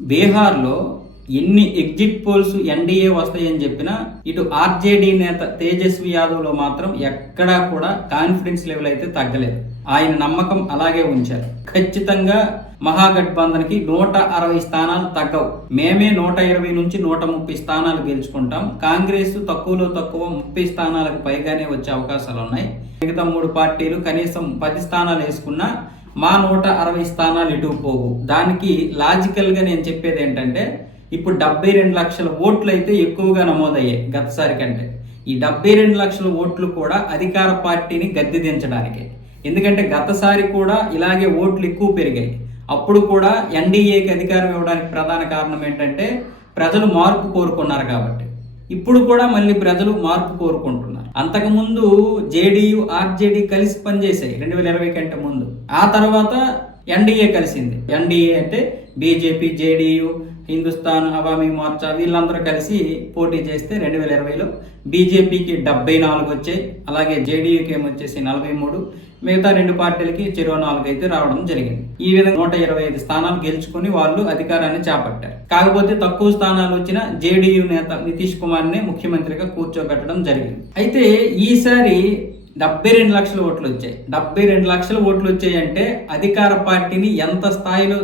బీహార్లో ఎన్ని exit polls NDA వస్తాయని చెప్పినా ఇటు ఆర్జేడీ నేత తేజస్వి యాదవ్లో మాత్రం ఎక్కడా కూడా కాన్ఫిడెన్స్ లెవెల్ అయితే తగ్గలేదు. ఆయన నమ్మకం అలాగే ఉంచారు. ఖచ్చితంగా మహాగఠబంధన్కి నూట అరవై స్థానాలు తగ్గవు. మేమే నూట ఇరవై నుంచి నూట ముప్పై స్థానాలు గెలుచుకుంటాం. కాంగ్రెస్ తక్కువలో తక్కువ ముప్పై స్థానాలకు పైగానే వచ్చే అవకాశాలు ఉన్నాయి మిగతా మూడు పార్టీలు కనీసం పది స్థానాలు వేసుకున్నా మా నూట అరవై స్థానాలు ఇటు పోవు. దానికి లాజికల్గా నేను చెప్పేది ఏంటంటే ఇప్పుడు డెబ్బై రెండు లక్షల ఓట్లు అయితే ఎక్కువగా నమోదయ్యాయి గతసారి కంటే. ఈ డెబ్బై రెండు లక్షల ఓట్లు కూడా అధికార పార్టీని గద్దె దించడానికే. ఎందుకంటే గతసారి కూడా ఇలాగే ఓట్లు ఎక్కువ పెరిగాయి. అప్పుడు కూడా ఎన్డీఏకి అధికారం ఇవ్వడానికి ప్రధాన కారణం ఏంటంటే ప్రజలు మార్పు కోరుకున్నారు కాబట్టి. ఇప్పుడు కూడా మళ్ళీ ప్రజలు మార్పు కోరుకుంటున్నారు. అంతకుముందు జేడీయూ ఆర్జేడీ కలిసి పనిచేశాయి రెండు వేల ఇరవై కంటే ముందు. ఆ తర్వాత ఎన్డీఏ కలిసింది. ఎన్డీఏ అంటే బీజేపీ జేడీయూ హిందుస్థాన్ అవామీ మోర్చా వీళ్ళందరూ కలిసి పోటీ చేస్తే రెండు వేల ఇరవైలో బీజేపీకి డెబ్బై నాలుగు వచ్చాయి. అలాగే జేడీయూకి ఏమొచ్చేసి నలభై మూడు. మిగతా రెండు పార్టీలకి చెరో నాలుగు అయితే రావడం జరిగింది. ఈ విధంగా నూట ఇరవై ఐదు స్థానాలు గెలుచుకుని వాళ్ళు అధికారాన్ని చేపట్టారు. కాకపోతే తక్కువ స్థానాలు వచ్చిన జేడీయూ నేత నితీష్ కుమార్ని ముఖ్యమంత్రిగా కూర్చోబెట్టడం జరిగింది. అయితే ఈసారి డెబ్బై రెండు లక్షల ఓట్లు వచ్చాయి. డెబ్బై రెండు లక్షల ఓట్లు వచ్చాయి అంటే అధికార పార్టీని ఎంత స్థాయిలో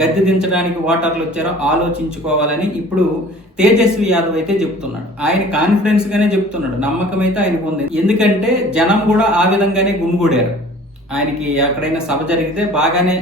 గద్దె దించడానికి ఓటర్లు వచ్చారో ఆలోచించుకోవాలని ఇప్పుడు తేజస్వి యాదవ్ అయితే చెప్తున్నాడు. ఆయన కాన్ఫిడెన్స్ గానే చెప్తున్నాడు. నమ్మకం అయితే ఆయనకు ఉంది ఎందుకంటే జనం కూడా ఆ విధంగానే గుమిగూడారు. ఆయనకి ఎక్కడైనా సభ జరిగితే బాగానే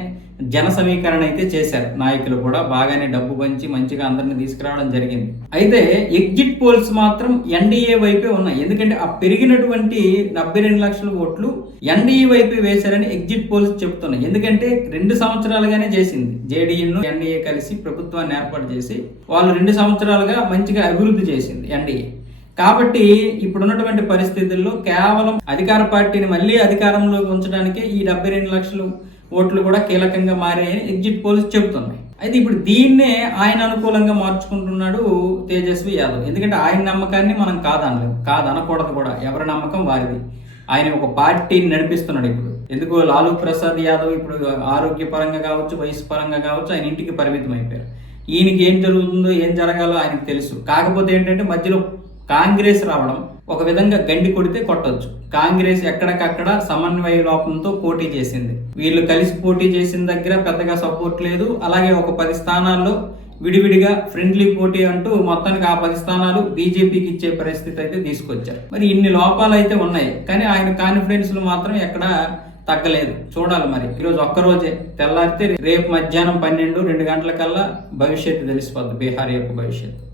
జన సమీకరణ అయితే చేశారు. నాయకులు కూడా బాగానే డబ్బు పంచి మంచిగా అందరిని తీసుకురావడం జరిగింది. అయితే ఎగ్జిట్ పోల్స్ మాత్రం ఎన్డీఏ వైపే ఉన్నాయి. ఎందుకంటే ఆ పెరిగినటువంటి డెబ్బై రెండు లక్షల ఓట్లు ఎన్డీఏ వైపే వేశారని ఎగ్జిట్ పోల్స్ చెప్తున్నాయి. ఎందుకంటే రెండు సంవత్సరాలుగానే చేసింది. జేడీయూను ఎన్డీఏ కలిసి ప్రభుత్వాన్ని ఏర్పాటు చేసి వాళ్ళు రెండు సంవత్సరాలుగా మంచిగా అభివృద్ధి చేసింది ఎన్డీఏ కాబట్టి ఇప్పుడున్నటువంటి పరిస్థితుల్లో కేవలం అధికార పార్టీని మళ్ళీ అధికారంలోకి ఉంచడానికే ఈ డెబ్బై రెండు లక్షలు ఓట్లు కూడా కీలకంగా మారాయని ఎగ్జిట్ పోల్స్ చెబుతున్నాయి. అయితే ఇప్పుడు దీన్నే ఆయన అనుకూలంగా మార్చుకుంటున్నాడు తేజస్వి యాదవ్. ఎందుకంటే ఆయన నమ్మకాన్ని మనం కాదనలేము కాదనకూడదు కూడా. ఎవరి నమ్మకం వారిది. ఆయన ఒక పార్టీని నడిపిస్తున్నాడు ఇప్పుడు. ఎందుకు లాలూ ప్రసాద్ యాదవ్ ఇప్పుడు ఆరోగ్యపరంగా కావచ్చు వయసు పరంగా కావచ్చు ఆయన ఇంటికి పరిమితం అయిపోయారు ఈయనకి ఏం జరుగుతుందో ఏం జరగాలో ఆయనకు తెలుసు. కాకపోతే ఏంటంటే మధ్యలో కాంగ్రెస్ రావడం ఒక విధంగా గండి కొడితే కొట్టొచ్చు. కాంగ్రెస్ ఎక్కడికక్కడ సమన్వయ లోపంతో పోటీ చేసింది. వీళ్ళు కలిసి పోటీ చేసిన దగ్గర పెద్దగా సపోర్ట్ లేదు. అలాగే ఒక పది స్థానాల్లో విడివిడిగా ఫ్రెండ్లీ పోటీ అంటూ మొత్తానికి ఆ పది స్థానాలు బీజేపీకి ఇచ్చే పరిస్థితి అయితే తీసుకొచ్చారు. మరి ఇన్ని లోపాలు అయితే ఉన్నాయి. కానీ ఆయన కాన్ఫిడెన్స్లు మాత్రం ఎక్కడ తగ్గలేదు. చూడాలి మరి. ఈరోజు ఒక్కరోజే. తెల్లారితే రేపు మధ్యాహ్నం పన్నెండు రెండు గంటల కల్లా భవిష్యత్తు తెలిసిపోద్ది. బీహార్ యొక్క భవిష్యత్తు.